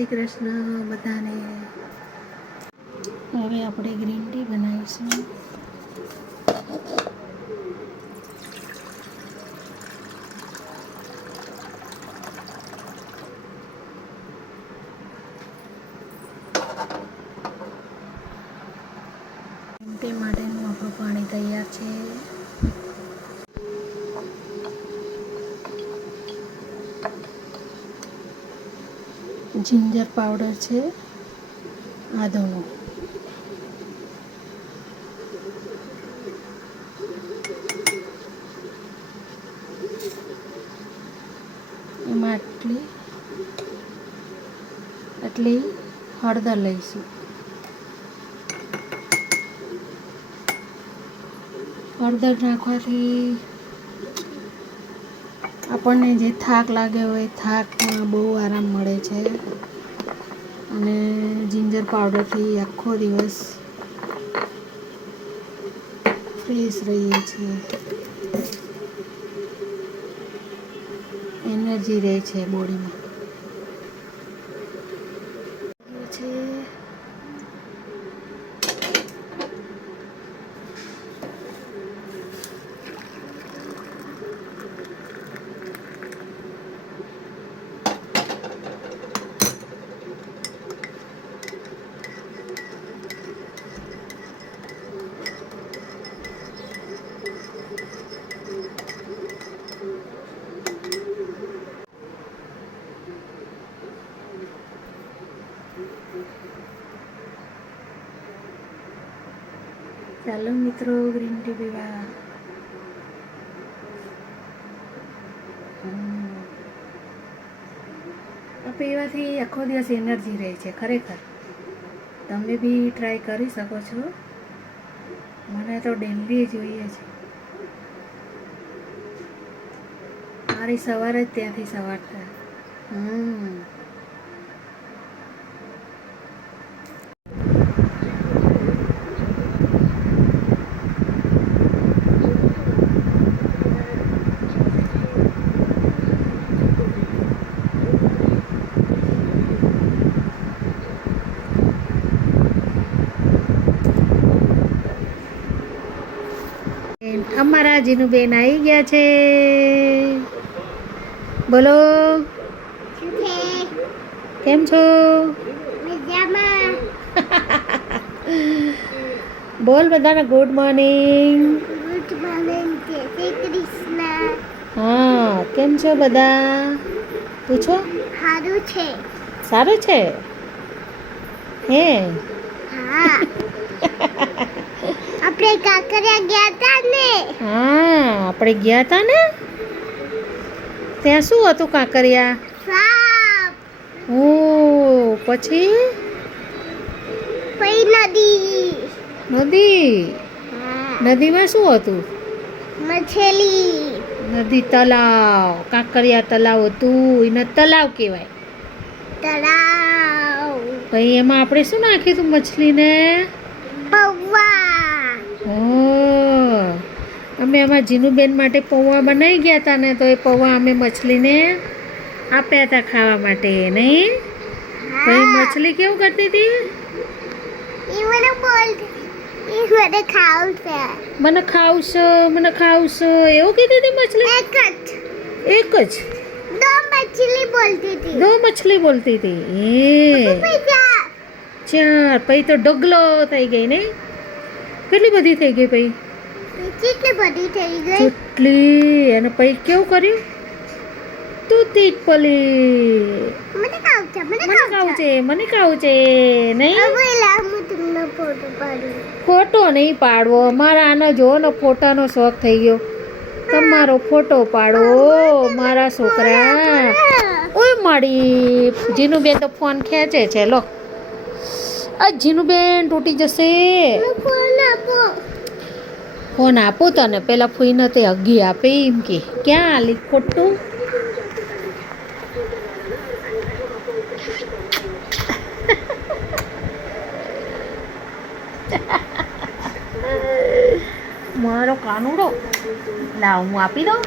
શ્રી કૃષ્ણ બધાને. હવે આપણે ગ્રીન ટી બનાવીશું. ગ્રીન ટી માટેનું આપણું પાણી તૈયાર છે. જિંજર પાવડર છે, આદુનો. એમાં આટલી હળદર લઈશું. હળદર નાખવાથી આપણને જે થાક લાગે હોય થાકમાં બહુ આરામ મળે છે. અને જિંજર પાવડરથી આખો દિવસ ફ્રેશ રહીએ છીએ, એનર્જી રહે છે બોડીમાં. ચાલો મિત્રો ગ્રીન ટી પીવા. આ પીવાથી આખો દિવસ એનર્જી રહે છે ખરેખર. તમે બી ટ્રાય કરી શકો છો. મને તો ડેલી જોઈએ છે. મારી સવાર જ ત્યાંથી સવાર થાય. અમારા જીનુબેન આવી ગયા છે. બોલો, કેમ છો? મજામાં. બોલ બધાને ગુડ મોર્નિંગ. Good morning. જય શ્રી કૃષ્ણ. હા, કેમ છો બધા? પૂછો. સારું છે. સારું છે? હે? હા. આપણે કાંકરિયા ગયા હતા ને. હા, આપણે ગયા હતા ને. ત્યાં શું હતું કાંકરિયા? સાપ. ઓ, પછી નદી. નદી? નદીમાં શું હતું? મછલી. નદી, તલાવ. કાંકરિયા તલાવ હતું, એને તલાવ કહેવાય. તલાવ. પછી એમાં આપણે શું નાખ્યું હતું મછલીને? પૌવા. અમે આમાં જીનુબેન માટે પૌવા બનાવી ગયા હતા ને, તો એ પૌવા અમે મછલીને આપ્યા હતા ખાવા માટે, નહીં? તો એ મછલી કેવું કરતી હતી? મને ખાવશો, મને ખાવશો એવું કીધી હતી મછલી. એક જ દો મછલી બોલતી હતી. દો મછલી બોલતી હતી. ચાર. પછી તો ઢગલો થઈ ગઈ નહીં? કેટલી બધી થઈ ગઈ? પછી કેટલી બધી થઈ ગઈ? કેટલી. અને પછી કેવું કર્યું? તું તીટ પલી. મને ખાવ છે, મને ખાવ છે, મને ખાવ છે. નહીં? હવે હું તમને ફોટો પાડું. ફોટો નહીં પાડવો. મારા આનો જો ને ફોટાનો શોખ થઈ ગયો. તમારો ફોટો પાડો મારા છોકરા. ઓય મારી જીનુબેન તો ફોન ખેંચે છે. લો, આ જીનુબેન તૂટી જશે. ફોન આપો તને. પેલા ફૂઈને તે હગી આપે એમ કે ક્યાં આલી ખોટું. મારો કાનુડો. લાવ હું આપી દઉં.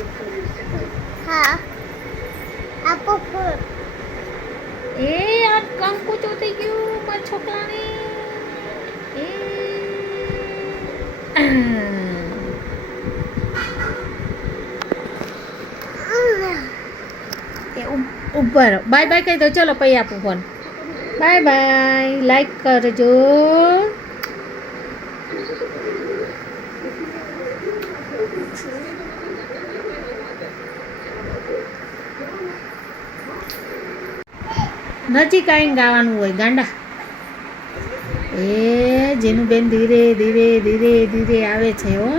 હા, આપો. એ આ કંકુ ચોટી ગયું મારા છોકરાને. ઉપર બાય બાય કહી દો. ચલો પછી આપું ફોન. Bye bye. લાઈક કરજો. નજીક આવીને ગાવાનું હોય ગાંડા. એ જેનુબેન ધીરે ધીરે ધીરે ધીરે આવે છે હો.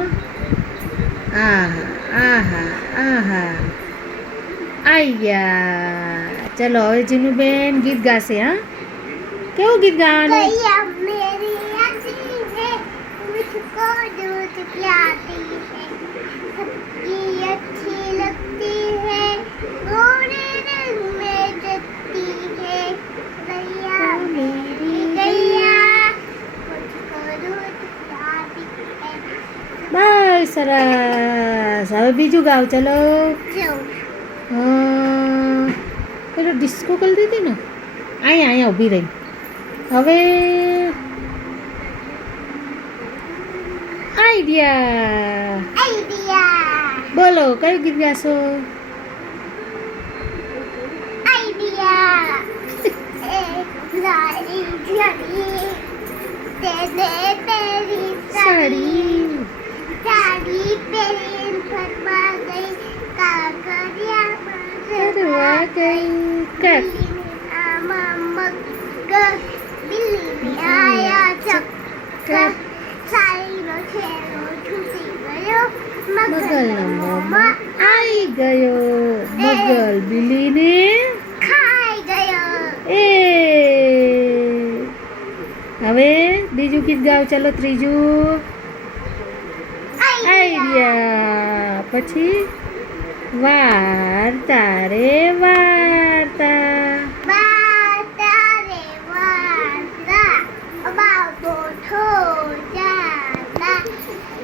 આહા આહા આહા આવી ગયા. ચલો હવે જીનુબેન ગીત ગાશે. હા, કેવું ગીત ગાવાનું? બસ સરસ. હવે બીજું ગાવ. ચલો. પેલો ડિસ્કો કરી દીધી ને. અહીંયા ઊભી રહી. હવે આઈડિયા બોલો. કયું ગીત ગાશો? સાડી પહેરીને ફરવા ગઈ, કાકરિયા ગઈ. આમાં મગ બિલ્લી આયા ચક્કર, સાડીનો છેડો છૂટી ગયો, મગલના મોંમાં આવી ગયો. મગલ બિલ્લીને ખાઈ ગયો. એ હવે બીજું ગીત ગાવ. ચલો ત્રીજું. આઈડિયા. પછી વાર્તા રે વાર્તા. વાર્તા રે વાર્તા, બાબો ઠોજાતા,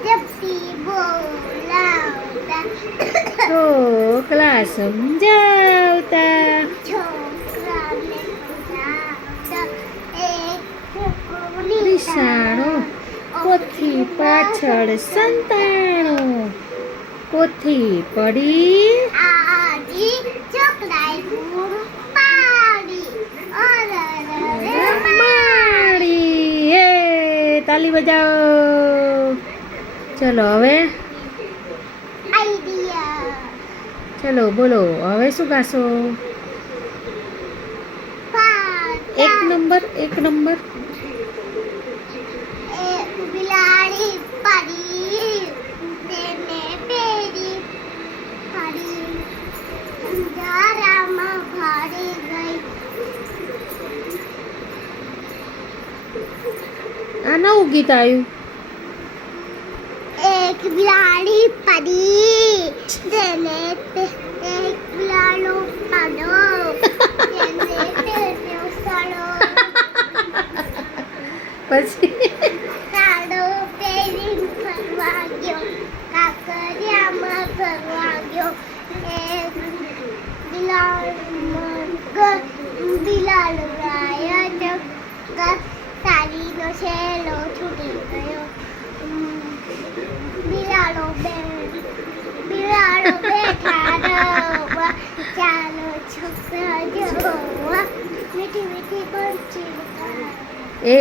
જપ્તી બોલાવતા, છોકરા સમજાવતા. છોકરાને સમજાવતા, એક છોકરી નિશાળો કોથી પાછળ સંતાણો, કોથી પડી આજી ચોકડાઈ ગુણ પાડી, અરરરે માળી. એ તાલી બજાવો. ચલો હવે આઈડિયા. ચલો બોલો. હવે શું ગાશો? એક નંબર. એક નંબર. બિલાડી પડી, તેને પેરી પડી, અંધારામાં ભાડી ગઈ. આ નવું ગીત આવ્યું. એક બિલાડી પડી, તેને એક બિલાડો પડ્યો, તેને પેટ્યો સડો. પછી સાડો પહેરીને ફરવા ગયો, કાકરિયામાં ફરવા ગયો. એક બિલાડો આયા ચક્કર, સાડીનો છેડો છૂટી ગયો. બિલાડો બેઠા રવા, ચાલો છોકરા જોવા, મીઠી મીઠી પંછી એ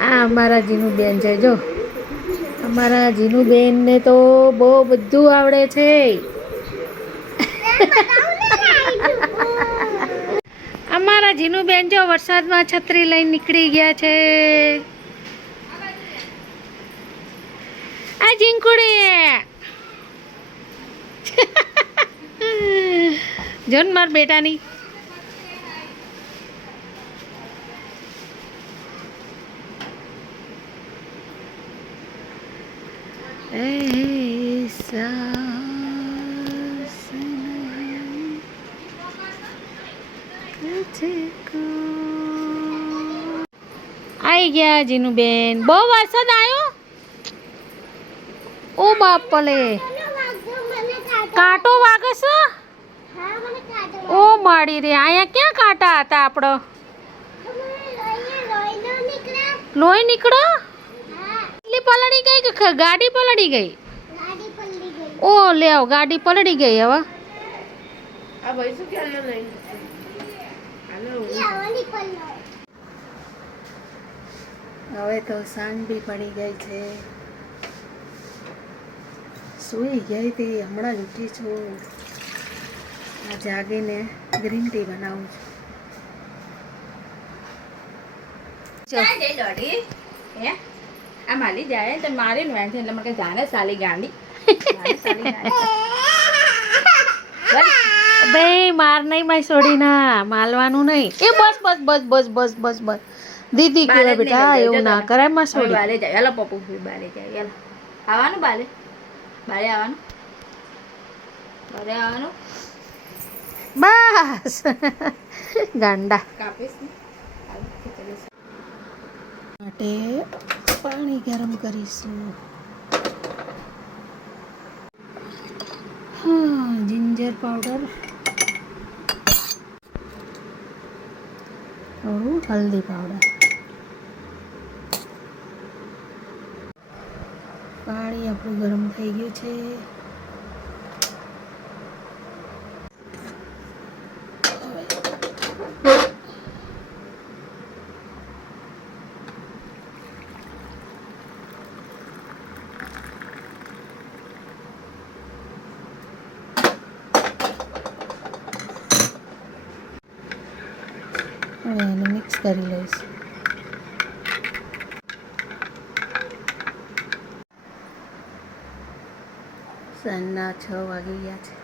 આ અમારા જીનુબેન છે. જો અમારા જીનુબેનને તો બહુ બધું આવડે છે. અમારા જીનુબેન જો વરસાદમાં છત્રી લઈને નીકળી ગયા છે. આ જીંકુડી જોન માર બેટાની. આઈ ગયા જીનુબેન. બહુ વરસાદ આવ્યો. ઓ બાપલે. કાંટો વાગે છે? હા મને કાઢો ઓ માડી રે, અહીંયા ક્યાં કાંટા હતા આપણો? લોહીનો નીકળે લોહી નીકળો? હા એટલી પલળી ગઈ કે ગાડી પલળી ગઈ? ગાડી પલળી ગઈ ઓ લેવ, ગાડી પલળી ગઈ હવે. આ ભાઈ શું ક્યાં નહીં આવવાની પલ્લો હવે તો સાંજ બી પડી ગઈ છે. સૂઈ ગઈ હતી, હમણાં જ ઉઠી છું. આ જાગીને ગ્રીન ટી બનાવું છું. આ માલી જાય તો મારી નું વેણ છે એટલે મને જાણે સાલી ગાંડી બે માર નહીં મારી છોડીના, માલવાનું નહીં. એ બસ બસ બસ બસ બસ બસ બસ દીદી કેવા બેટા, એવું ના કરાય માં છોડી. બાલે જાય યાલો પપ્પુ બાલે જાય યાલો આવવાનું બાલે બાલે આવવાનું બાલે આવવાનું બસ ગાંડા કાપીશ ને માટે પાણી ગરમ કરીશું. હા, જિંજર પાવડર, થોડું હલ્દી પાવડર. પાણી આપણું ગરમ થઈ ગયું છે. હવે એને મિક્સ કરી લઈશ. સાંજના 6 વાગી ગયા છે.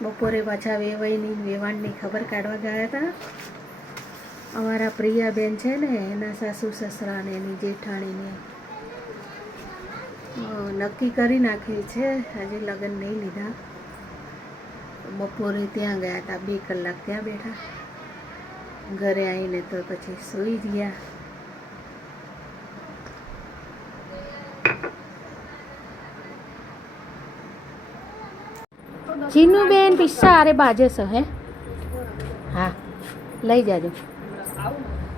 બપોરે પાછા વેવાણની ખબર કાઢવા ગયા હતા. અમારા પ્રિયાબેન છે ને, એના સાસુ સસરા ને એની જેઠાણીને નક્કી કરી નાખ્યું છે, હજી લગ્ન નહીં લીધા. બપોરે ત્યાં ગયા હતા, 2 કલાક ત્યાં બેઠા. ઘરે આવીને તો પછી સૂઈ જ ગયા. જીનુબેન પિસ્સા અરે બાજે છે હે? હા લઈ જાજો.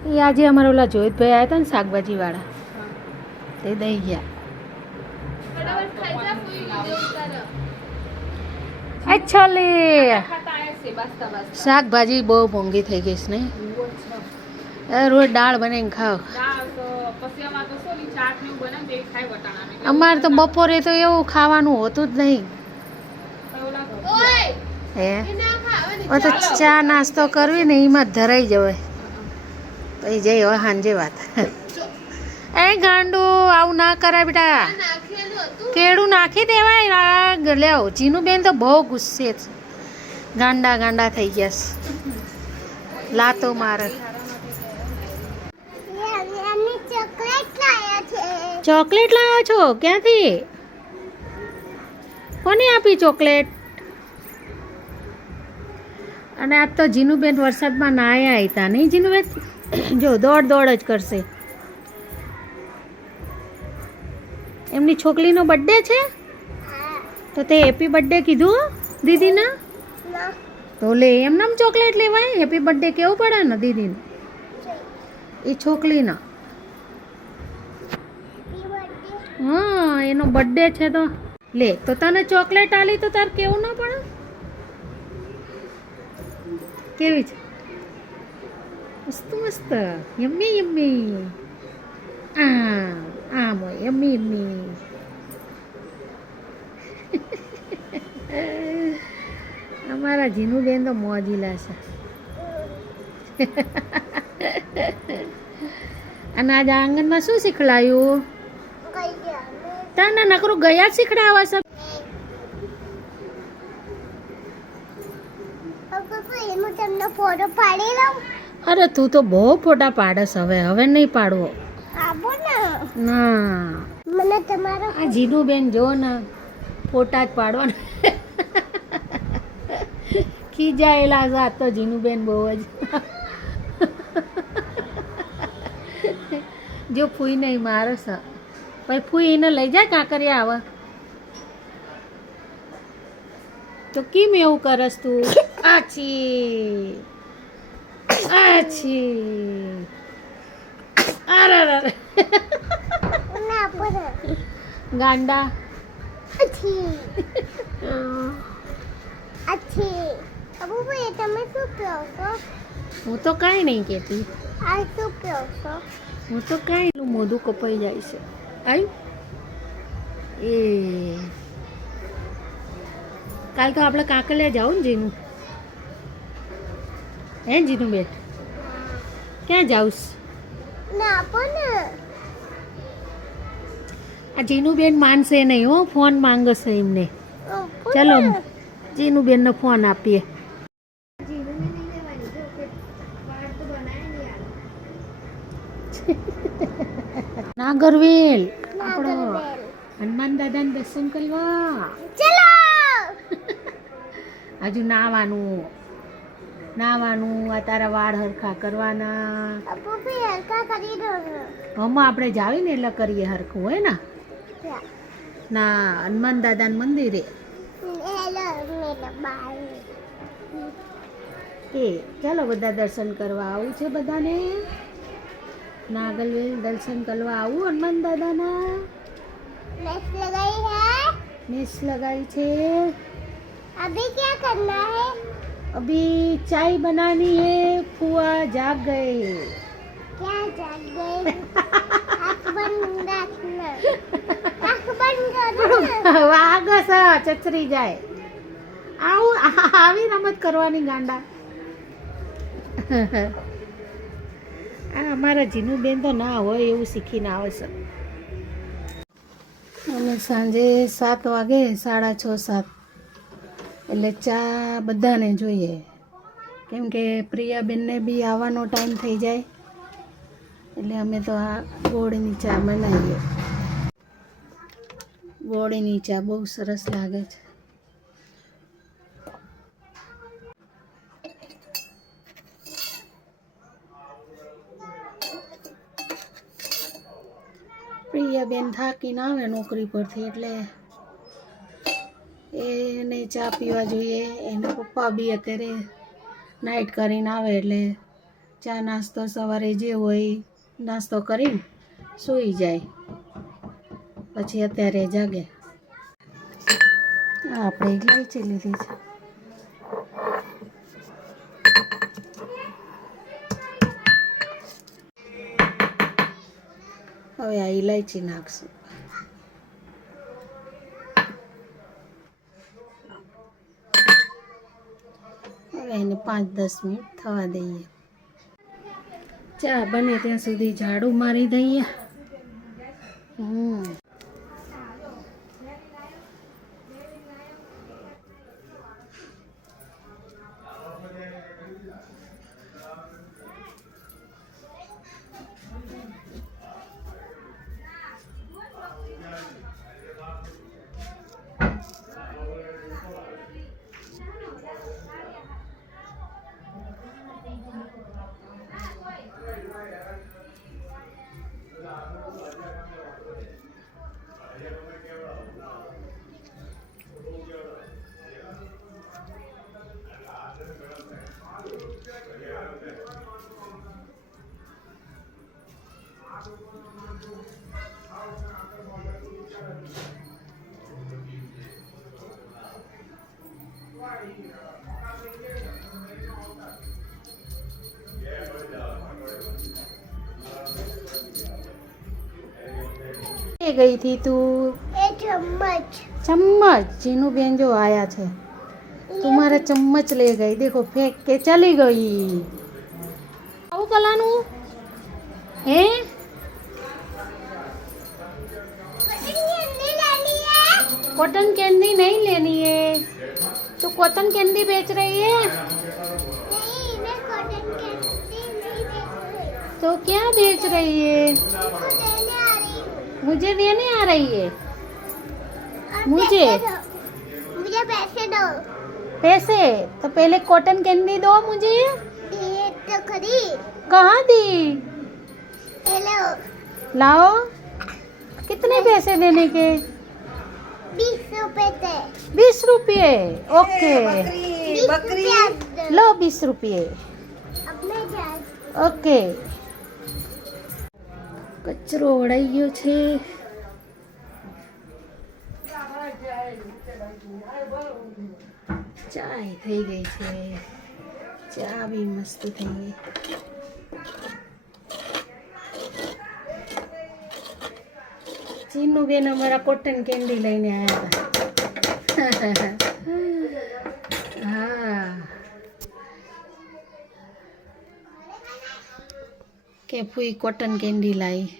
એ આજે અમારા ઓલા જોઈતભાઈ આવ્યા હતા ને શાકભાજી વાળા, તે દઈ ગયા. અચ્છા લે, શાકભાજી બહુ મોંઘી થઈ ગઈ છે ને. રોજ દાળ બનાવીને ખાવ. અમારે તો બપોરે તો એવું ખાવાનું હોતું જ નહીં. હે તો ચા નાસ્તો કરવી ને એમાં જ ધરાઈ જવાય. પછી જઈ હવે સાંજે વાત. એ ગાંડું આવું ના કરાય બેટા, કેળું નાખી દેવાય. લેવ જીનુબેન તો બહુ ગુસ્સે છે, ગાંડા ગાંડા થઈ ગયા છે, લાતો મારે. ચોકલેટ લાવ્યો છો? ક્યાંથી? કોને આપી ચોકલેટ? અને આજ તો જીનુબેન વરસાદમાં નાયા હતા નહીં જીનુબેન? જો દોડ દોડ જ કરશે. એમની છોકરીનો બર્થડે છે તો તે હેપી બર્થડે કીધું દીદીના? તો લે એમ નામ ચોકલેટ લેવાય? હેપી બર્થડે કેવું પડે ને દીદીને, એ છોકરીના. હા એનો બર્થડે છે તો લે. તો તને ચોકલેટ આલી તો તાર કેવું ના પડે? કેવી છે? મસ્ત મસ્ત, યમ્મી યમ્મી. આમ હોય યમ્મી યમ્મી. અમારા જીનુબેન તો મોજીલા છે. અને આજે આંગણમાં શું શીખડાયું? તને નકરું ગયા શીખડાવા છે. ફોટો પાડી લઉં. અરે તું તો બહુ ફોટા પાડસ. હવે નહીં પાડવો. આપો ને. ના મને તમારો આ જીનુબેન જો ને ફોટા જ પાડવાના. ખીજાયેલા જાત તો જીનુબેન બહુ જ. જો ફૂઈ નહીં મારે છે પછી ફૂઈ એને લઈ જાય કાંકરિયા આવે તો કેમ એવું કરસ તું આછી અરે ના પર ગાંડા અચ્છી અચ્છી અબુ ભાઈ તમે શું કહો છો હું તો કાંઈ નહીં કહેતી આ શું કહો છો હું તો કાંઈ એટલું મોઢું કપાઈ જાય છે આવ્યું એ કાલ તો આપણે કાંકરિયા જાઓ ને જીનું હે જીનું બેન ક્યાં જાઉસ ના પણ આ જીનું બેન માનશે નહીં હો ફોન માંગશે એમને ચલો જીનું બેનનો ફોન આપીએ નાગરવેલ આપણો હનુમાન દાદાને દર્શન કરવા ચલો હજુ નાવાનું આ તારા વાળ હરખા કરવાના અબુ ભાઈ હલકા કરી દો હમણાં આપણે જાવી ને એટલે કરીએ હરખું હોય ને ના હનુમાન દાદાના મંદિરે હેલો મેરા બાઈ એ ચાલો બધા દર્શન કરવા આવું છે બધાને નાગરવેલ દર્શન કરવા આવું હનુમાન દાદાના મેસ लगाई है મેસ લગાઈ છે अभी क्या करना है अभी चाय बनानी है फुआ जाग गए क्या जाग गए आँख बंद रखना आँख बंद करो વાગે છે ચચરી જાય આવું આવી રમત કરવાની ગાંડા આ અમારા જીનું બેન તો ના હોય એવું શીખીને આવે છે અમે સાંજે 7 વાગે 6:30 એટલે ચા બધાને જોઈએ કેમ કે પ્રિયાબેનને બી આવવાનો ટાઈમ થઈ જાય એટલે અમે તો આ ગોળની ચા બનાવીએ ગોળની ચા બહુ સરસ લાગે છે પ્રિયાબેન થાકીને આવે નોકરી પરથી એટલે એને ચા પીવા જોઈએ એના પપ્પા બી અત્યારે નાઇટ કરીને આવે એટલે ચા નાસ્તો સવારે જે હોય નાસ્તો કરીને સૂઈ જાય પછી અત્યારે જાગે આપણે ઇલાયચી લીધી છે હવે આ ઇલાયચી નાખશું હવે એને 5-10 મિનિટ થવા દઈએ ચા બને ત્યાં સુધી ઝાડુ મારી દઈએ गई थी तू एक चम्मच चम्मच जीनू बेन जो आया थे तुम्हारा चम्मच ले गई देखो फेंक के चली गई आऊ कलानु हे कॉटन कैंडी नहीं लेनी है तो कॉटन कैंडी बेच रही है नहीं मैं कॉटन कैंडी नहीं बेच रही तो क्या बेच रही है मुझे देने आ रही मुझे देने आ रही है और मुझे पैसे दो। मुझे पैसे दो पैसे तो पहले कॉटन कैंडी दो मुझे ये तो खरी कहाँ दी हेलो लाओ। कितने पैसे देने के? 20 रुपए थे। 20 रुपये। ओके, बकरी लो 20 रुपये। अब मैं जा ઓકે. કચરો વળાઈ ગયો છે. ચાય થઈ ગઈ છે. ચા બી મસ્ત થઈ ગઈ. ચીનુ બેન અમારા કોટન કેન્ડી લઈને આવ્યા હતા. હા, કે ફૂઈ કોટન કેન્ડી લાવી.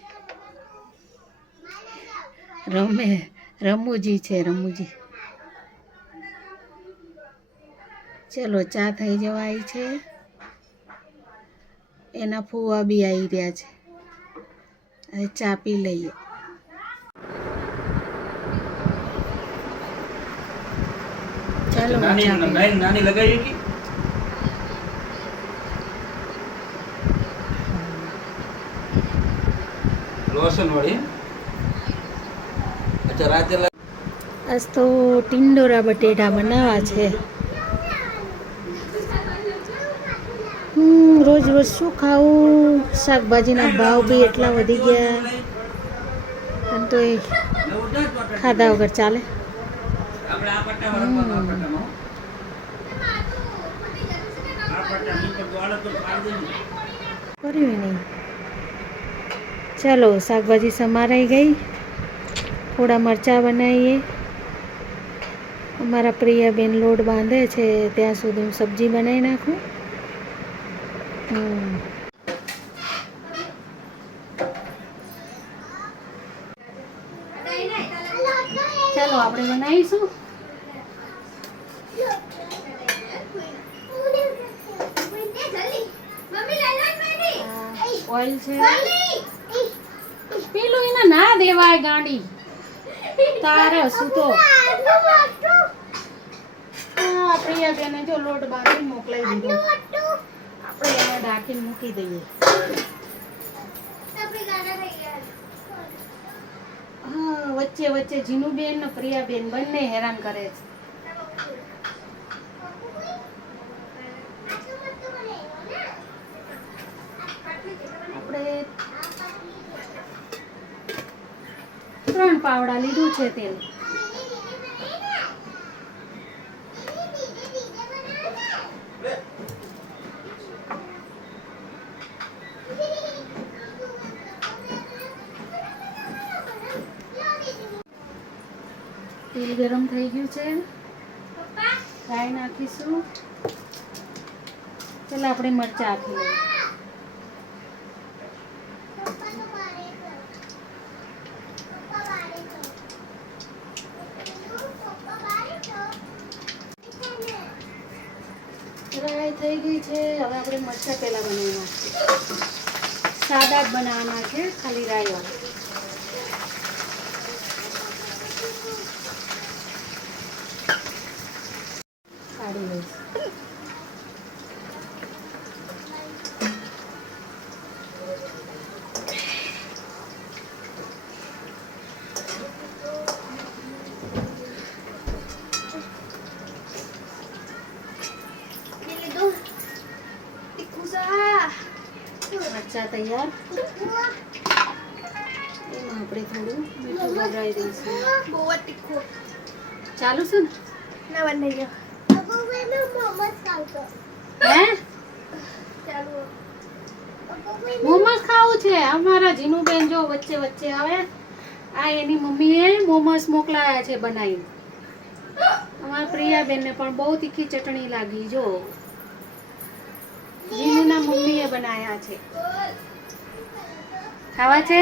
રમૂજી છે, રમૂજી. ચલો, ચા થઈ જવા આવી છે. એના ફૂવા બી આવી રહ્યા છે. હવે ચા પી લઈએ. ચાલો, નાની લગાવી કે લોશન વાળી. અચ્છા, રાતે આજ તો ટિંડોરા બટેટા બનાવવા છે. રોજ રોજ શું ખાવું? શાકભાજીના ભાવ બી એટલા વધી ગયા, પણ તો એ ખાધા વગર ચાલે. આપણે આ પટ્ટા વાળા પટ્ટામાં આ પટ્ટા નીકળ તો આળો તો પાડી દે. કર્યું નહીં. ચાલો, શાકભાજી સમારાઈ ગઈ. થોડા મરચાં બનાવીએ. અમારા પ્રિયાબેન લોટ બાંધે છે ત્યાં સુધી હું સબ્જી બનાવી નાખું. ચાલો, આપણે બનાવીશું. ઓઇલ છે. પેલું એને ના દેવાય ગાંડી. તારે શું તો પ્રિયાબેને જો લોટ બાંધી મોકલાઈ દીધો. આપણે એને ઢાંકીને મૂકી દઈએ. હા, વચ્ચે વચ્ચે જીનુબેન ને પ્રિયાબેન બંને હેરાન કરે છે. આપણે 3 પાવડા લીધું છે તેલ. તેલ ગરમ થઈ ગયું છે. રાઈ નાખીશું. ચાલો, આપણે મરચાં આપી લઈએ. રાઈ થઈ ગઈ છે. હવે આપણે મરચાં પહેલા બનાવી નાખીએ. સાદા જ બનાવવાના છે, ખાલી રાઈ વાળા. કાઢી લઈશ. મરચાં તૈયાર. એમાં આપણે થોડું મીઠું ભભરાઈ દઈશું. બહુ તીખું. ચાલુ છે ને? ના બંધ ગયો. अब मैं मोमोज खाऊंगा. હે, ચાલો. મોમોસ ખાવું છે? અમારા જીનુબેન જો વચ્ચે વચ્ચે આવે. આ એની મમ્મીએ મોમોસ મોકલાયા છે બનાવી. અમારા પ્રિયાબેનને પણ બહુ તીખી ચટણી લાગી. જો જીનુના મમ્મીએ બનાવ્યા છે. ખાવા છે?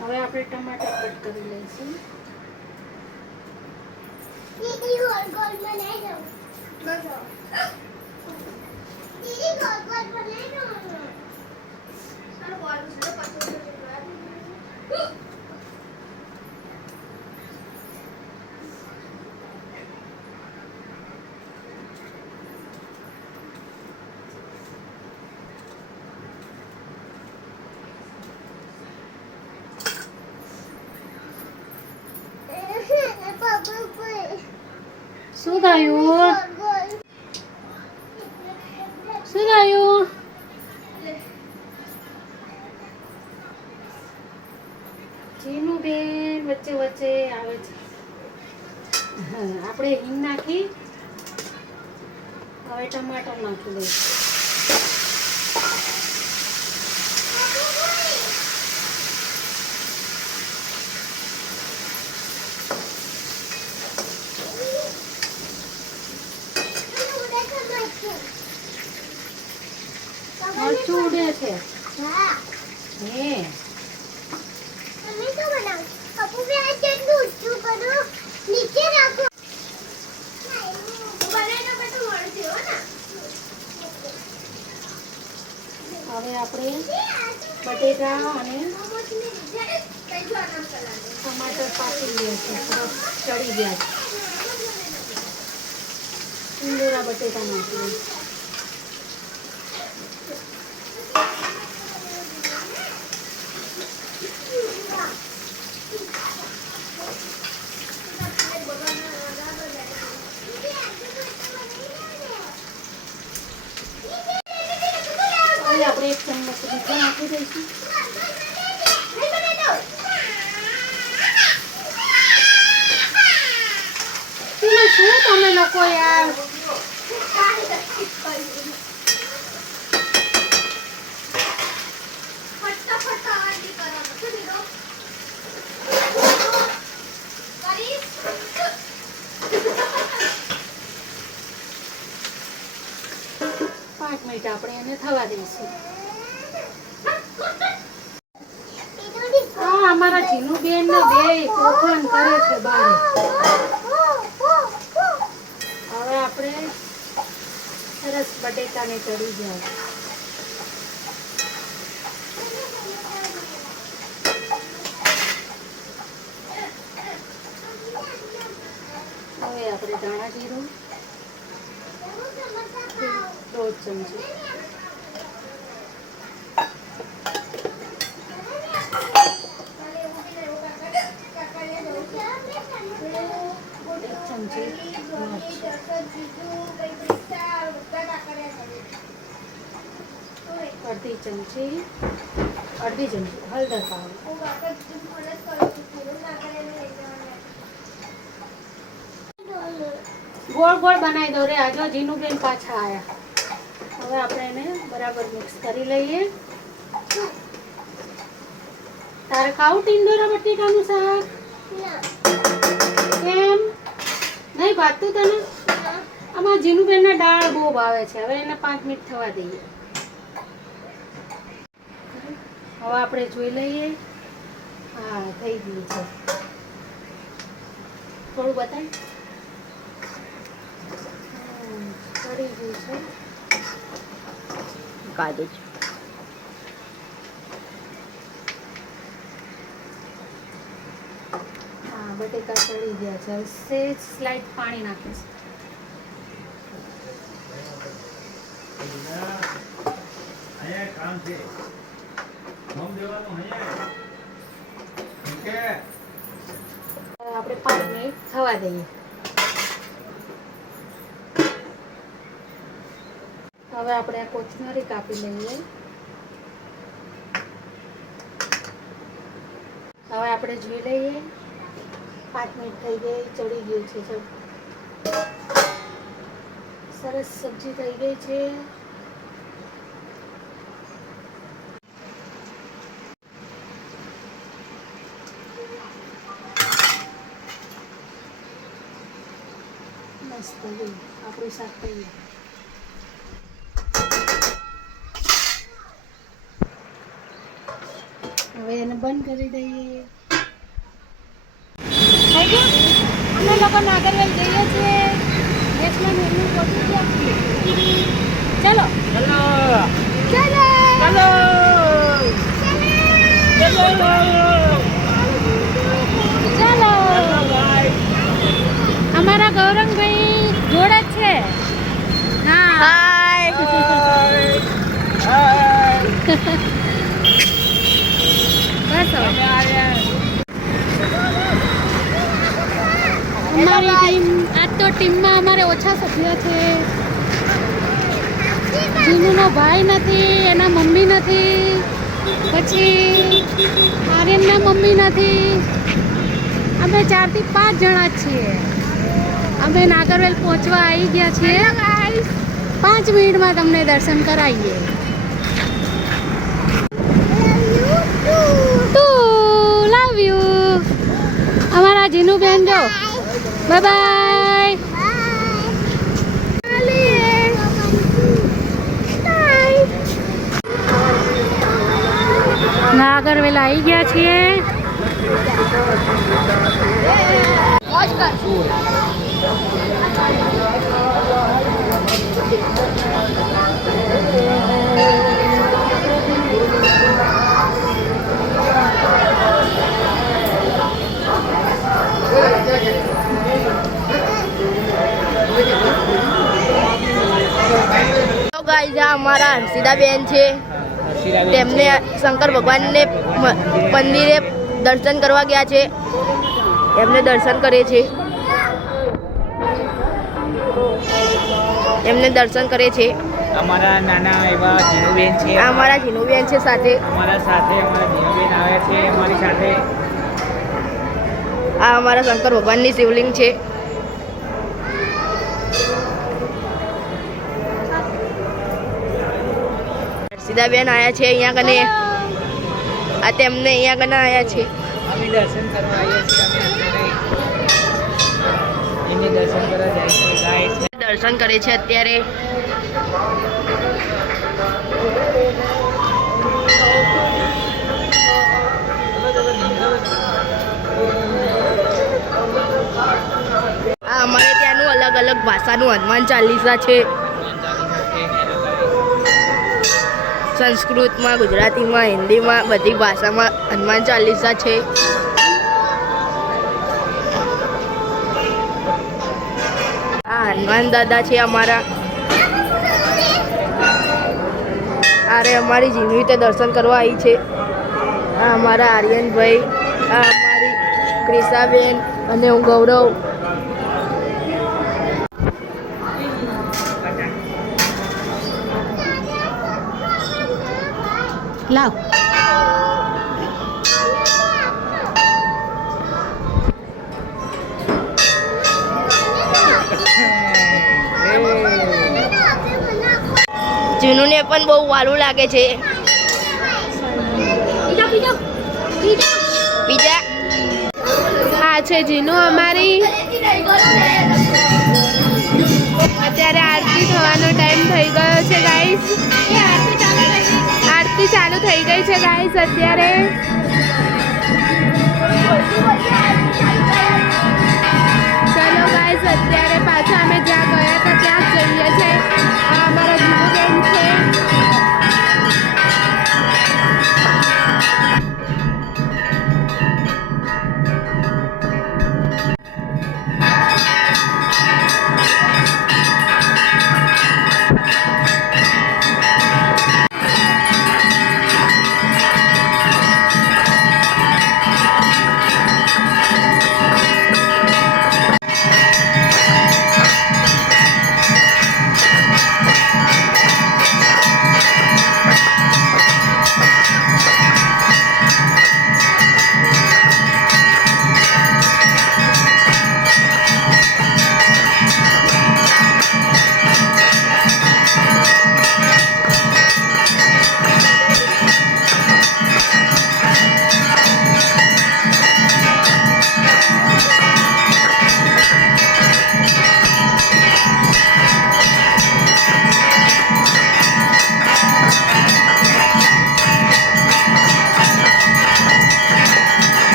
હવે આપણે ટમાટર કટ કરી લઈશું. दीदी गोल गोल बनाई दो. दीदी गोल गोल बनाई दो. चलो गोल से पछो શું થયું? શું થયું? જીનું બેન વચ્ચે વચ્ચે આવે છે. આપણે હિંગ નાખી હવે ટમાટર નાખી દઈશું. મરચું ઉડે છે. હે હવે આપણે બટેટા અને ટમાટર પાકી ગયા છે, સરસ ચડી ગયા છે. ઇન્દોરા બટેટા નાખી દઈશું. હવે આપણે એક ચમચ મીઠું નાખી દઈશું. શું તમે લોકો યાર પાંચ મિનિટ આપણે એને થવા દઈશું. હા, અમારા જીનું બેન ને બે તોફાન કરે છે બારે. હવે આપણે સરસ બટેટાને ચડી જાય. હવે આપણે ધાણા જીરું 2 ચમચી, અડધી ચમચી હળદર પાવડર. ગોળ ગોળ બનાવી દો રે. આજો જીનું બેન પાછા આયા. હવે આપણે એને બરાબર મિક્સ કરી લઈએ. તારે ખાવું ટીંડોરા બટેટાનું શાક? કેમ નહીં ભાવતું તને? આમાં જીનું બેનને દાળ બહુ ભાવે છે. હવે એને 5 મિનિટ થવા દઈએ. હવે આપણે જોઈ લઈએ. હા, થઈ ગયું છે. થોડું બતાય. ચડી ગયું છે. કાઢું છું. હા, બટેકા ચડી ગયા છે. સેજ સ્લાઇડ પાણી નાખીશ. કામ છે દેવાનું આપણે 5 મિનિટ થવા દઈએ. હવે આપણે આ કોથમરી કાપી લઈએ. હવે આપણે જોઈ લઈએ. 5 મિનિટ થઈ ગઈ, ચડી ગયું છે. સરસ સબ્જી થઈ ગઈ છે. મસ્ત આપણું શાક તૈયાર. હવે એને બંધ કરી દઈએ. થઈ ગયું. અમે લોકો નાગરવેલ જઈએ છીએ. ગેસમાં મેનું પહોંચી ગયા છીએ. ચલો ચલો ચલો ચલો ચલો. અમારા ગૌરંગભાઈ જોડે જ છે. હા, બસ હવે અમારી ટીમ આજ તો ટીમમાં અમારે ઓછા સભ્ય છે. જીનુનો ભાઈ નથી, એના મમ્મી નથી, પછી આર્યનના મમ્મી નથી. અમે 4 થી 5 જણા જ છીએ. અમે નાગરવેલ પહોંચવા આવી ગયા છીએ. 5 મિનિટમાં તમને દર્શન કરાવીએ. Love you. અમારા જીનુબેન જો. Bye bye. નાગરવેલ આવી ગયા છીએ. તો ગાઈઝ આ અમારા હર્ષિદાબેન છે. તેમને શંકર ભગવાનને મંદિરે દર્શન કરવા ગયા છે. એમને દર્શન કરે છે. અમારા નાના એવા જીનુબેન છે. આ અમારા જીનુબેન છે સાથે. અમારા સાથે અમારા જીનુબેન આવે છે અમારી સાથે. આ અમારા શંકર ભગવાનની શિવલિંગ છે. હર્ષિદાબેન આવ્યા છે અહીંયા કને. આ તેમને અહીંયા કને આવ્યા છે. અમે દર્શન કરવા આવીએ છીએ. અમે અત્યારે એને દર્શન કરવા જાય છે ગાઈસ. દર્શન કરે છે અત્યારે. આ અમારે ત્યાંનું અલગ અલગ ભાષાનું હનુમાન ચાલીસા છે. સંસ્કૃતમાં, ગુજરાતીમાં, હિન્દીમાં બધી ભાષામાં હનુમાન ચાલીસા છે. આ હનુમાન દાદા છે અમારા. અરે અમારી જીનુ રીતે દર્શન કરવા આવી છે. આ અમારા આર્યનભાઈ, આ અમારી ક્રિશાબેન અને હું ગૌરવ. લાવ. જીનુને પણ બહુ વાલું લાગે છે. બીજા આ છે જીનુ અમારી. અત્યારે આરતી થવાનો ટાઈમ થઈ ગયો છે ગાઈસ. આરતી ચાલુ થઈ ગઈ છે ગાઈસ અત્યારે. ચલો ગાઈસ અત્યારે પાછા અમે જ્યાં ગયા હતા ત્યાં જ જઈએ છીએ. આ અમારા જીનુબેન છે.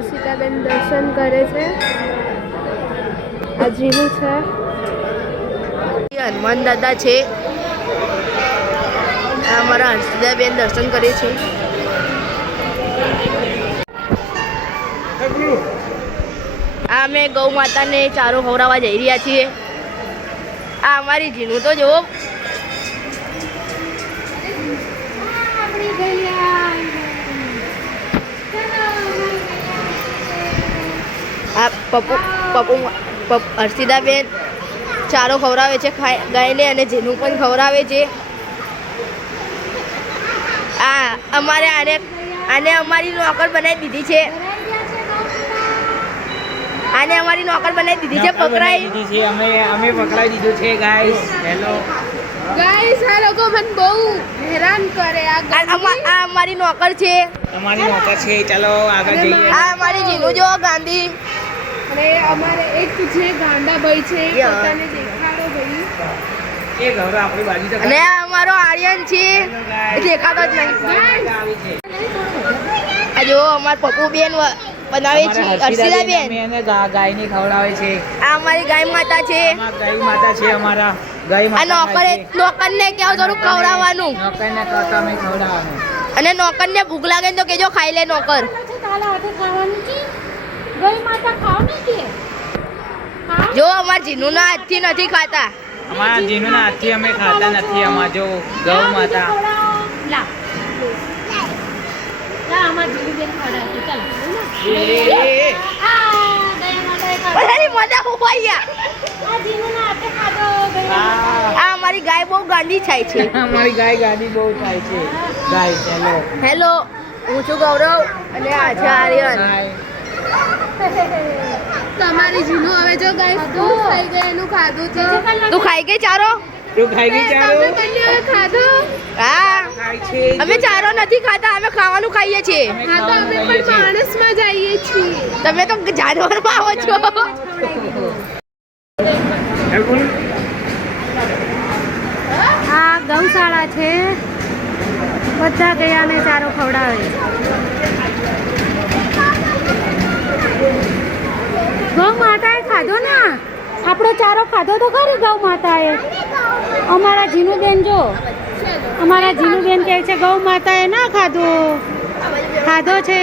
હર્ષિતાબેન દર્શન કરે છે. આ જીનું છે. હનુમાન દાદા છે. આ અમારા હર્ષિતાબેન દર્શન કરે છે. આ અમે ગૌ માતાને ચારો ખવડાવવા જઈ રહ્યા છીએ. આ અમારી જીનું તો જુઓ. આ હર્ષિતાબેન ચારો ખવડાવે છે ગાયને અને જીનું પણ ખવડાવે છે. આ અમારે આને અમારી નોકર બનાવી દીધી છે. આને અમારી નોકર બનાવી દીધી છે. પકડાઈ અમે પકડાઈ દીધું છે ગાઈસ. હેલો ગાઈસ, આ લોકો મને બહુ હેરાન કરે. આ અમારી નોકર છે. તમારી નોકર છે. ચાલો આગળ જઈએ. આ અમારી જીનું જો ગાંધી. અને અમારે એક જે ગાંડાભાઈ છે પોતાને દેખાડો ભાઈ. એ ઘર આપણી બાજુ તો અને આ અમારો આર્યન છે. દેખાતો જ નહીં. આ જો અમાર પપ્પુ બેન બનાવે છે. હર્ષિતાબેન ગાયની ખવડાવે છે. આ અમારી ગાય માતા છે. ગાય માતા છે. અમારા ગાય આ માતા નોકરને કેવું થોડું ખવડાવવાનું. નોકરને અમે ખવડાવવાનું. અને નોકરને ભૂખ લાગે તો કેજો ખાઈ લે નોકર. જો અમાર જીનું ના હાથથી નથી ખાતા. અમારા જીનુના હાથથી અમે ખાતા નથી. અમાર જો ગૌ માતા આ અમારી ગાય બહુ ગાંડી થાય છે. અમારી ગાય ગાડી બહુ થાય છે. ગાય ચાલો. હેલો, હું છું ગૌરવ અને આ છે આર્યન. તમારી જીનું હવે જો ગાઈસ દૂધ થઈ ગઈ એનું ખાધું છે. તું ખાઈ ગઈ ચારો? તું ખાઈ ગઈ ચાલો? તમે બંને હવે ખાધો? હા, ખાય છે. અમે ચારો નથી ખાતા. અમે ખાવાનું ખાઈએ છીએ. હા તો અમે પણ માણસમાં જઈએ છીએ. તમે તો જાનવરમાં આવો છો. આ ગૌશાળા છે. બધા ગયાને ચારો ખવડાવે. ગૌ માતાએ ખાધો ને. આપણો ચારો ખાધો તો ખરી ગૌ માતાએ. અમારા જીનુબેન જો, અમારા જીનુબેન કહે છે ગૌ માતાએ ના ખાધો. ખાધો છે.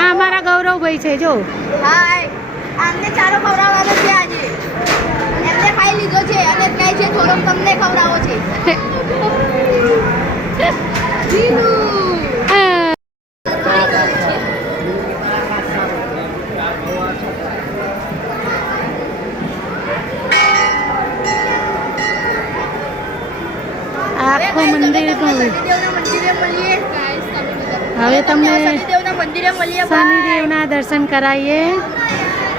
આ અમારા ગૌરવભાઈ છે જો. હાય, આમને ચારો ખવડાવવાનો છે આજે. એમને ખાઈ લીધો છે અને કહે છે થોડોક તમને ખવડાવો છે. આખો મંદિર શનિદેવના મંદિરે મળીએ. હવે તમને શનિદેવના મંદિરે મળીએ. શનિદેવના દર્શન કરાવીએ.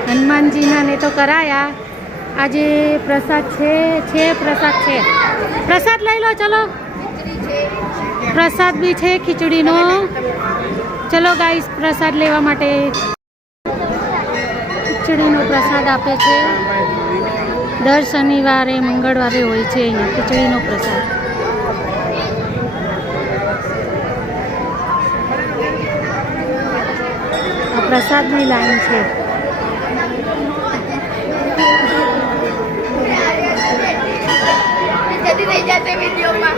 હનુમાનજીના ને તો કરાયા. આજે પ્રસાદ છે પ્રસાદ છે. પ્રસાદ લઈ લો. ચલો, પ્રસાદ બી છે ખીચડીનો. ચલો ગાઈસ, પ્રસાદ લેવા માટે ખીચડીનો પ્રસાદ આપે છે. દર શનિવારે મંગળવારે હોય છે અહીંયા ખીચડીનો પ્રસાદ. આ પ્રસાદની લાઈન છે. જલ્દી થઈ જશે વિડીયોમાં.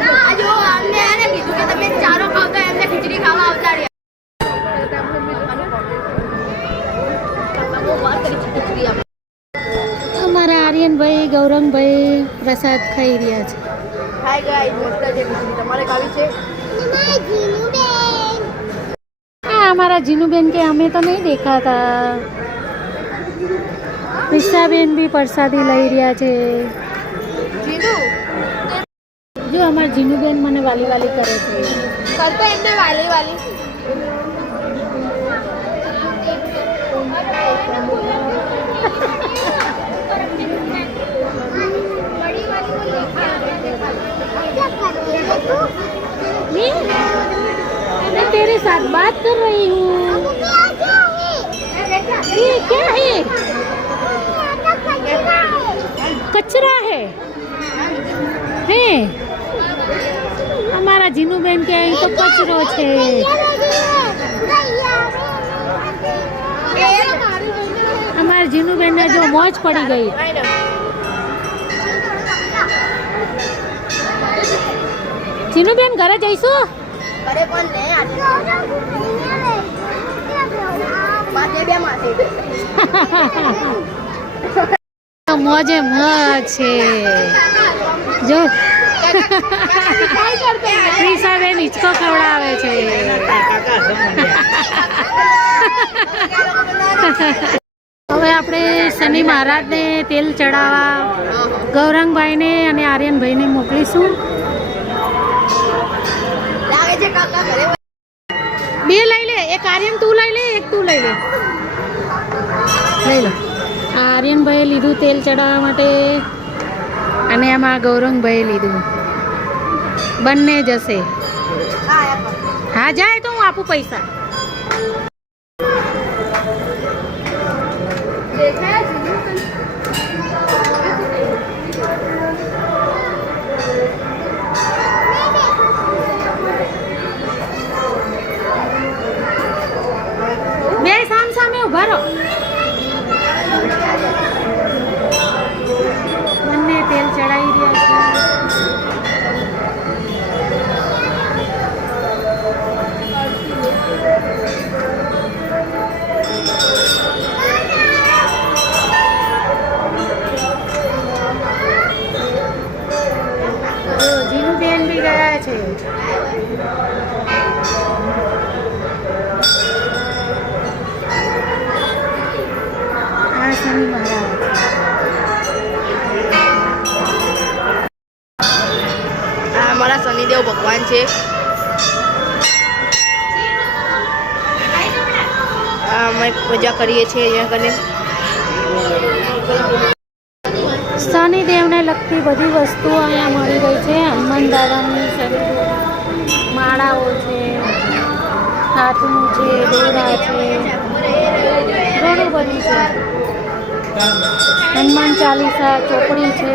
ના, જો અમને એને કીધું કે તમે ચારો ખાવતા એમને ખીચડી ખાવા આવતા રહ્યા. અમારા આર્યનભાઈ ગૌરંગભાઈ પ્રસાદ ખાઈ રહ્યા છે. હાય ગાઈસ, મસ્ત છે ખીચડી. તમારે ખાવી છે? હા, અમારા જીનુબેન કે અમે તો નહીં દેખાતા. પિસ્સાબેન બી પ્રસાદી લઈ રહ્યા છે. જીનું જો અમારા જીનુબેન મને વાલી વાલી કરે છે. કરતો એમને વાલી વાલી. मैं तेरे साथ बात कर रही हूँ. ये क्या है? कचरा है. અમારા જીનુબેન કે અહીં તો કચરો છે. જીનુબેન ને જો મોજ પડી ગઈ. જીનુબેન ઘરે જઈશું. અરે પણ ને આજે બે માથે મોજે મોજ છે જો. પ્રિસાબેન હિંચકો ખવડાવે છે. હવે આપણે શનિ મહારાજને તેલ ચડાવવા ગૌરંગભાઈને અને આર્યનભાઈને મોકલીશું. લાગે છે કાકા ઘરે બે લઈ લે, એક આર્યન તું લઈ લે, એક તું લઈ લે. લઈ લો. આ આર્યનભાઈએ લીધું તેલ ચડાવવા માટે અને આમાં ગૌરંગભાઈએ લીધું. બંને જશે. હા જાય તો હું આપું પૈસા. બે સામ સામે ઉભા રહો. બંને તેલ ચડાવી રહ્યા છે. જીનુબેન બી ગયા છે. આ શનિ મહારાજ. આ અમારા શનિદેવ ભગવાન છે. આ અમે પૂજા કરીએ છીએ અહીંયા કને. શનિદેવને લગતી બધી વસ્તુઓ અહીંયા મળી રહી છે. હનુમાન દાદાની શનિદેવ માળાઓ છે, હાથનું છે, દોરા છે, ઘણું બધું છે. હનુમાન ચાલીસા ચોપડી છે.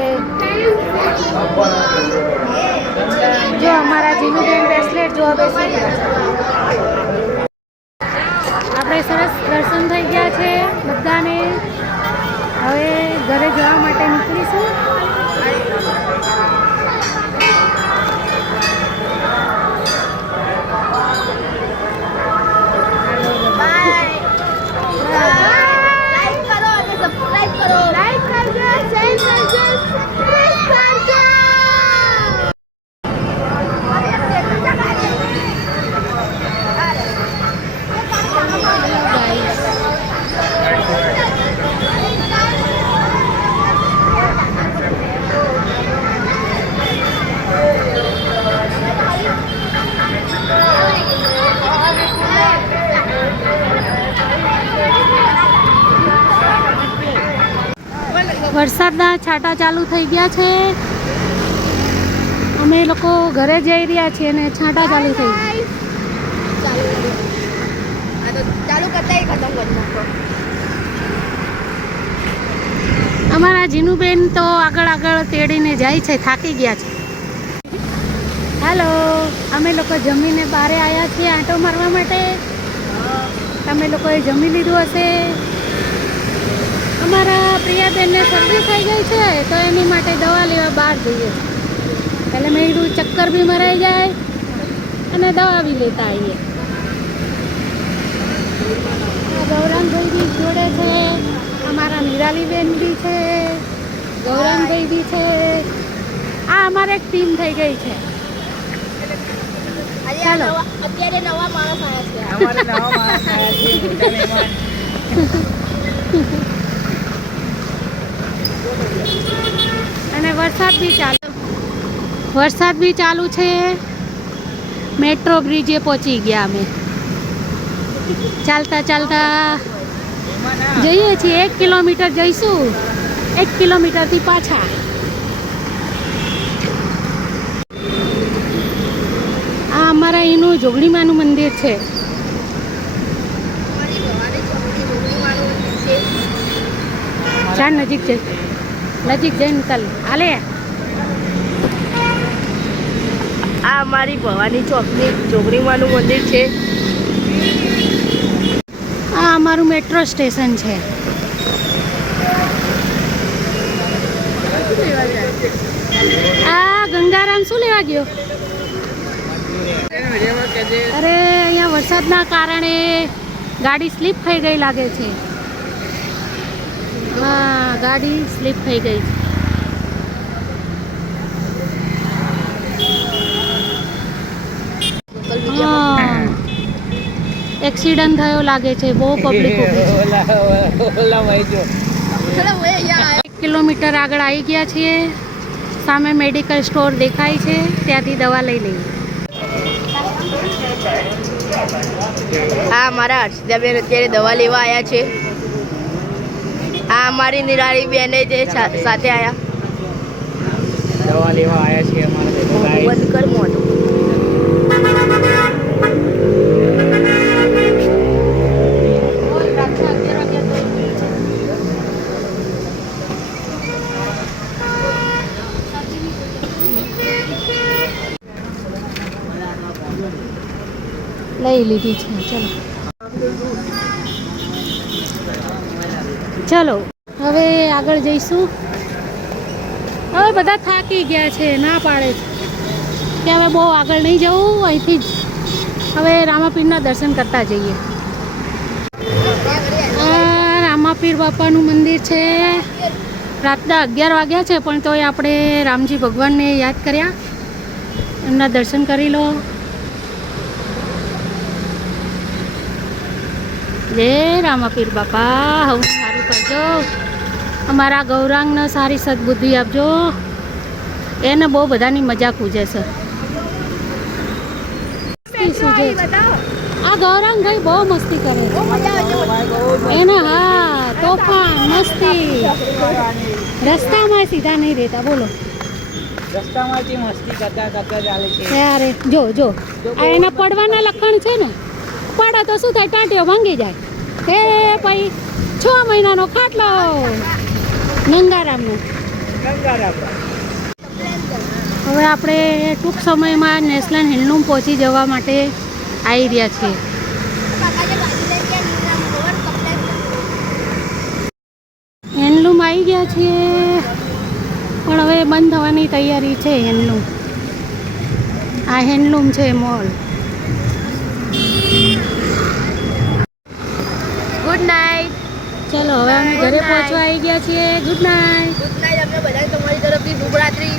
જો અમારા જીનુબેન બ્રેસલેટ જોવા બેસી ગયા છે. આપણે સરસ દર્શન થઈ ગયા છે બધાને. હવે ઘરે જવા માટે નીકળીશું. વરસાદના છાંટા ચાલુ થઈ ગયા છે. અમે લોકો ઘરે જઈ રહ્યા છીએ અને છાંટા ચાલુ થઈ ગયા. ચાલુ કરતા ખતમ કરી નાખો. અમારા જીનુબેન તો આગળ આગળ તેડીને જાય છે, થાકી ગયા છે. હાલો, અમે લોકો જમીને બહાર આવ્યા છીએ આંટો મારવા માટે. તમે લોકોએ જમી લીધું હશે. અમારા પ્રિયાબેનને શરદી થઈ ગઈ છે તો એની માટે દવા લેવા બહાર જઈએ. એટલે મેં કીધું ચક્કર બી મરાઈ જાય અને દવા બી લેતા આવીએ. ગૌરાંગભાઈ બી જોડે છે, અમારા નિરાલીબેન બી છે, ગૌરાંગભાઈ બી છે. આ અમારે એક ટીમ થઈ ગઈ છે. ચાલો. અત્યારે નવા માણસ આવ્યા છે. અમારે નવા માણસ આવ્યા છે, મોટા મહેમાન. અને વરસાદ બી ચાલુ છે. મેટ્રો બ્રિજે પહોંચી ગયા અમે. ચાલતા ચાલતા જઈએ છીએ. 1 કિલોમીટર જઈશું, 1 કિલોમીટરથી પાછા. આ અમારા એનું જોગણીમાનું મંદિર છે. ચાલ નજીક જઈને ચાલ હાલે. આ અમારી ભવાની ચોકની જોગણીમાનું મંદિર છે. આ અમારું મેટ્રો સ્ટેશન છે. લેવા જાય? આ ગંગારામ શું લેવા ગયો? અરે અહીંયા વરસાદના કારણે ગાડી સ્લીપ થઈ ગઈ લાગે છે. હા, ગાડી સ્લીપ થઈ ગઈ છે. હા, એક્સિડન્ટ થયો લાગે છે. બહુ પબ્લિક ઊભી છે. ઓલા ભાઈ જો 1 કિલોમીટર આગળ આવી ગયા છીએ. સામે મેડિકલ સ્ટોર દેખાય છે, ત્યાંથી દવા લઈ લઈએ. આ અમારા હર્ષિદાબેન અત્યારે દવા લેવા આવ્યા છે. આ અમારી નિરાળી બેને જે સાથે આવ્યા. દવા લેવા આવ્યા છીએ અમારે બંધ કર મોઢું. લઈ લીધી છે. ચલો હવે આગળ જઈશું. હવે બધા થાકી ગયા છે, ના પાડે છે કે હવે બહુ આગળ નહીં જવું, અહીંથી જ હવે રામાપીરના દર્શન કરતા જઈએ. આ રામાપીર બાપાનું મંદિર છે. રાતના 11 વાગ્યા છે, પણ તોય આપણે રામજી ભગવાનને યાદ કર્યા, એમના દર્શન કરી લો. જય રામાપીર બાપા, હવે સારું કરજો. અમારા ગૌરાંગને સારી સદબુદ્ધિ આપજો. એને બહુ બધાની મજાક ઉજે છે. આ ગૌરાંગ ભાઈ બહુ મસ્તી કરે છે. એને હા, તોફાન મસ્તી. રસ્તામાં સીધા નહીં રહેતા. બોલો, રસ્તામાંથી મસ્તી કરતા કરતા ચાલે છે. અરે જો જો, આ એના પડવાના લખણ છે ને. પડે તો શું થાય? ટાંટીઓ ભાંગી જાય. હે ભાઈ, 6 મહિનાનો ખાટલો ગંગારામનો. હવે આપણે ટૂંક સમયમાં નેશનલ હેન્ડલૂમ પહોંચી જવા માટે આવી રહ્યા છીએ. હેન્ડલૂમ આવી ગયા છીએ, પણ હવે બંધ થવાની તૈયારી છે. હેન્ડલૂમ, આ હેન્ડલૂમ છે મોલ. Good night. ચલો હવે અમે ઘરે પહોંચવા આવી ગયા છીએ. Good night. Good night. અમને બધાને તમારી તરફથી શુભરાત્રી.